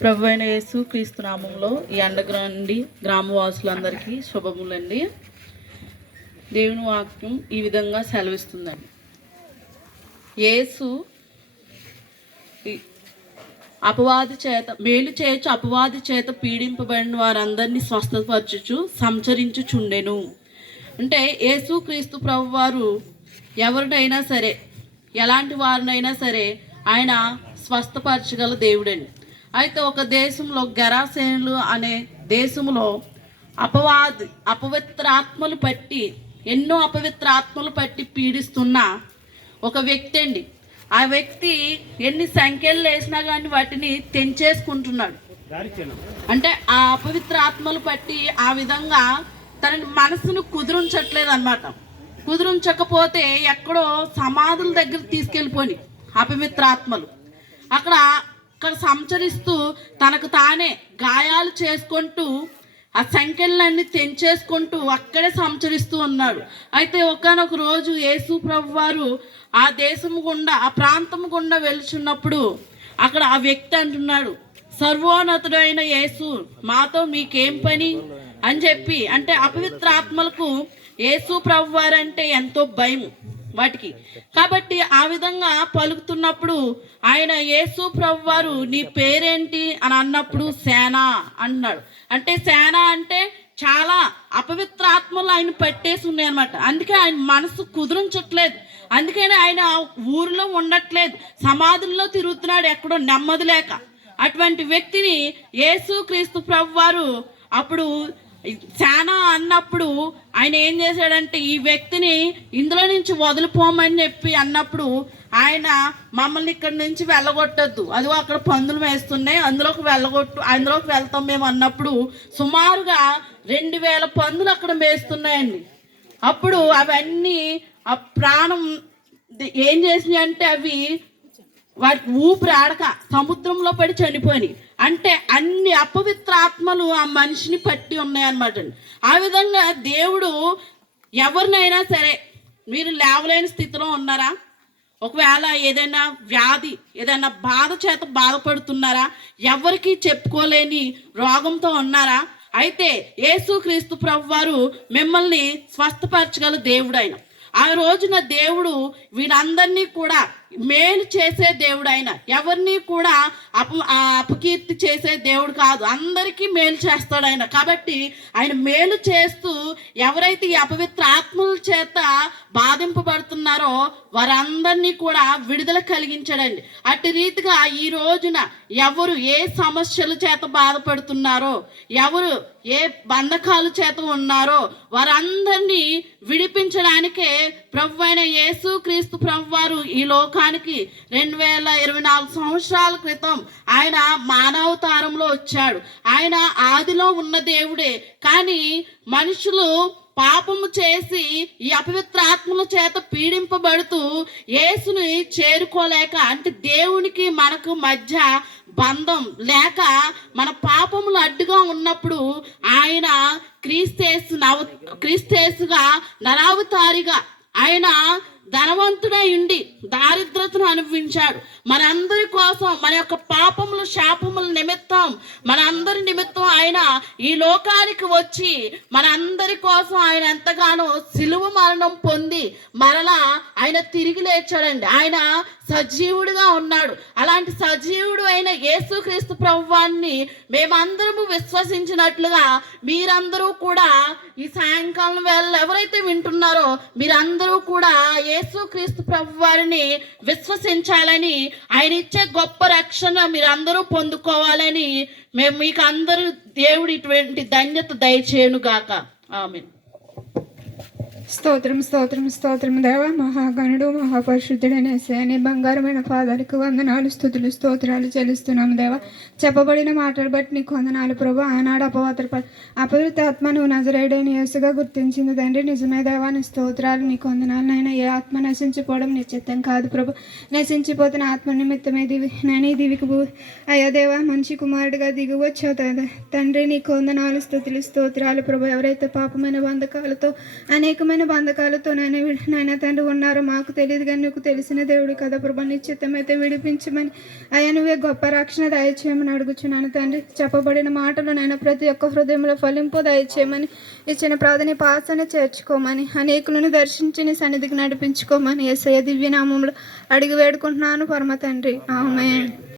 ప్రభు అయిన యేసు క్రీస్తు నామంలో ఈ అండగ్రండి గ్రామవాసులందరికీ శుభములండి. దేవుని వాక్యం ఈ విధంగా సెలవిస్తుందండి. యేసు అపవాది చేత మేలు చేయొచ్చు, అపవాది చేత పీడింపబడిన వారందరినీ స్వస్థపరచుచు సంచరించుచుండెను. అంటే యేసు క్రీస్తు ప్రభు వారు ఎవరినైనా సరే, ఎలాంటి వారినైనా సరే ఆయన స్వస్థపరచగల దేవుడండి. అయితే ఒక దేశంలో గెరాసేనులు అనే దేశంలో అపవిత్రాత్మలు పట్టి ఎన్నో అపవిత్రాత్మలు పట్టి పీడిస్తున్న ఒక వ్యక్తి అండి. ఆ వ్యక్తి ఎన్ని సంఖ్యలు వేసినా కానీ వాటిని తెంచేసుకుంటున్నాడు. అంటే ఆ అపవిత్ర ఆత్మలు పట్టి ఆ విధంగా తన మనసును కుదురించట్లేదు అనమాట. కుదురించకపోతే ఎక్కడో సమాధుల దగ్గర తీసుకెళ్ళిపోయి అపవిత్ర ఆత్మలు అక్కడ సంచరిస్తూ తనకు తానే గాయాలు చేసుకుంటూ ఆ సంఖ్యలన్నీ తెంచేసుకుంటూ అక్కడే సంచరిస్తూ ఉన్నాడు. అయితే ఒకానొక రోజు యేసు ప్రభు వారు ఆ దేశం గుండా, ఆ ప్రాంతం గుండా వెళ్తున్నప్పుడు అక్కడ ఆ వ్యక్తి అంటున్నాడు, సర్వోన్నతుడైన యేసు, మాతో మీకేం పని అని చెప్పి. అంటే అపవిత్ర ఆత్మలకు యేసు ప్రభు వారంటే ఎంతో భయం వాటికి. కాబట్టి ఆ విధంగా పలుకుతున్నప్పుడు ఆయన యేసు ప్రభు వారు నీ పేరేంటి అని అన్నప్పుడు సేన అన్నాడు. అంటే సేన అంటే చాలా అపవిత్ర ఆత్మలు ఆయన పట్టేసి ఉన్నాయి అనమాట. అందుకే ఆయన మనసు కుదురించట్లేదు. అందుకని ఆయన ఊరిలో ఉండట్లేదు, సమాధుల్లో తిరుగుతున్నాడు ఎక్కడో నెమ్మది లేక. అటువంటి వ్యక్తిని యేసు క్రీస్తు ప్రభు వారు అప్పుడు చాలా అన్నప్పుడు ఆయన ఏం చేశాడంటే ఈ వ్యక్తిని ఇందులో నుంచి వదిలిపోమని చెప్పి అన్నప్పుడు ఆయన మమ్మల్ని ఇక్కడి నుంచి వెళ్ళగొట్టద్దు, అదిగో అక్కడ పందులు వేస్తున్నాయి అందులోకి వెళ్తాం మేము అన్నప్పుడు సుమారుగా 2000 పందులు అక్కడ మేస్తున్నాయండి. అప్పుడు అవన్నీ ఆ ప్రాణం ఏం చేసినాయి అంటే అవి వాటి ఊపిరి ఆడక సముద్రంలో పడి చనిపోయినాయి. అంటే అన్ని అపవిత్ర ఆత్మలు ఆ మనిషిని పట్టి ఉన్నాయన్నమాట. ఆ విధంగా దేవుడు ఎవరినైనా సరే, మీరు లేవలేని స్థితిలో ఉన్నారా, ఒకవేళ ఏదైనా వ్యాధి, ఏదైనా బాధ చేత బాధపడుతున్నారా, ఎవరికి చెప్పుకోలేని రోగంతో ఉన్నారా, అయితే యేసుక్రీస్తు ప్రభు వారు మిమ్మల్ని స్వస్థపరచగల దేవుడు. ఆయన ఆ రోజున దేవుడు వీరందరినీ కూడా మేలు చేసే దేవుడు. ఆయన ఎవరిని కూడా అపకీర్తి చేసే దేవుడు కాదు, అందరికీ మేలు చేస్తాడు ఆయన. కాబట్టి ఆయన మేలు చేస్తూ ఎవరైతే ఈ అపవిత్ర ఆత్మల చేత బాధింపబడుతున్నారో వారందరినీ కూడా విడుదల కలిగించాడండి. అట్టి రీతిగా ఈ రోజున ఎవరు ఏ సమస్యల చేత బాధపడుతున్నారో, ఎవరు ఏ బంధకాల చేత ఉన్నారో వారందరినీ విడిపించడానికే ప్రభు అయిన యేసు క్రీస్తు ప్రభు వారు ఈ లోకానికి 2024 సంవత్సరాల క్రితం ఆయన మానవతారంలో వచ్చాడు. ఆయన ఆదిలో ఉన్న దేవుడే. కానీ మనుషులు పాపము చేసి ఈ అపవిత్ర ఆత్మల చేత పీడింపబడుతూ యేసుని చేరుకోలేక, అంటే దేవునికి మనకు మధ్య బంధం లేక మన పాపములు అడ్డుగా ఉన్నప్పుడు ఆయన క్రీస్తేసుగా నరావతారిగా ఆయన ధనవంతుడై ఉండి దారిద్రతను అనుభవించాడు. మనందరి కోసం, మన యొక్క పాపములు శాపముల నిమిత్తం, మనందరి నిమిత్తం ఆయన ఈ లోకానికి వచ్చి మనందరి కోసం ఆయన ఎంతగానో సిలువ మరణం పొంది మరలా ఆయన తిరిగి లేచాడండి. ఆయన సజీవుడిగా ఉన్నాడు. అలాంటి సజీవుడు అయిన యేసుక్రీస్తు ప్రభువాన్ని మేమందరము విశ్వసించినట్లుగా మీరందరూ కూడా ఈ సాయంకాలం వేళ ఎవరైతే వింటున్నారో మీరందరూ కూడా యేసుక్రీస్తు ప్రభువారిని విశ్వసించాలని, ఆయన ఇచ్చే గొప్ప రక్షణ మీరందరూ పొందుకోవాలని మేము మీకు అందరూ దేవుడు ఇటువంటి ధన్యత దయచేయును గాక. ఆమేన్. స్తోత్రం స్తోత్రం స్తోత్రం దేవ, మహాగణుడు మహాపరిశుద్ధుడైన యేసయ్య, బంగారమైన పాదాలకు వందనాలు స్తుతులు స్తోత్రాలు చెల్లిస్తున్నాము దేవ. చెప్పబడిన మాటలు బట్టి నీకు వందనాలు ప్రభు. ఆనాడు అపవిత్ర ఆత్మ నువ్వు నజరేయుడైన యేసుగా గుర్తించింది తండ్రి. నిజమే దేవా, నీ స్తోత్రాలు నీకు వందనాలు నాయన. ఏ ఆత్మ నశించిపోవడం నీ చిత్తం కాదు ప్రభు. నశించిపోతున్న ఆత్మ నిమిత్తమే నేను ఈ దివికి అయ్యా దేవా మనిషి కుమారుడిగా దిగి వచ్చావు తండ్రి. నీకు వందనాలు స్తుతులు స్తోత్రాలు ప్రభు. ఎవరైతే పాపమైన బంధకాలతో అనేకమైన అనేకమైన బంధకాలతో నాయన తండ్రి ఉన్నారు, మాకు తెలియదు కానీ నీకు తెలిసిన దేవుడు కదా ప్రభా. నీ చిత్తమైతే విడిపించమని అయ్యా నువ్వే గొప్ప రక్షణ దయచేయమని అడుగుచున్నాను తండ్రి. చెప్పబడిన మాటలు నాయన ప్రతి ఒక్క హృదయంలో ఫలింపు దయచేయమని, ఇచ్చిన ప్రార్థన పాసన చేర్చుకోమని, అనేకులను దర్శించి నీ సన్నిధికి నడిపించుకోమని యేసయ్య దివ్యనామంలో అడిగి వేడుకుంటున్నాను పరమ తండ్రి. ఆమేన్.